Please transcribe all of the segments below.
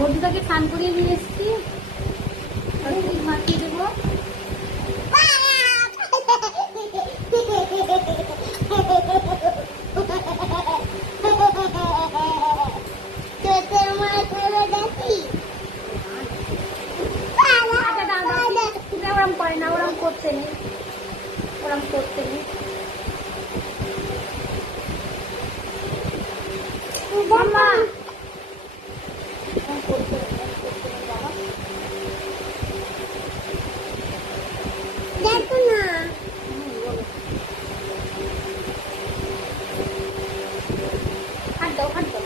বন্ধুটাকে স্নান করিয়ে নিয়ে এসেছি, মাখিয়ে দেবো। ওরম করে না, ওরম করতে নেই, ওরম করতে নেই। মামা দেখো না, হাত দাও, হাত দাও।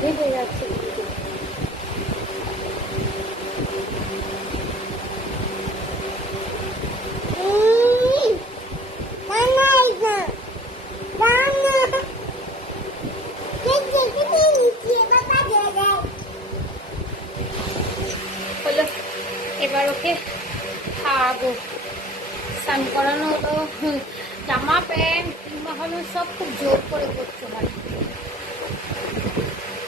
ভেবে যাচ্ছে হলো। এবার ওকে খাওয়াবো। স্নান করানো হলো, জামা প্যান্ট কিংবা হলো সব খুব জোর করে করতে হয়।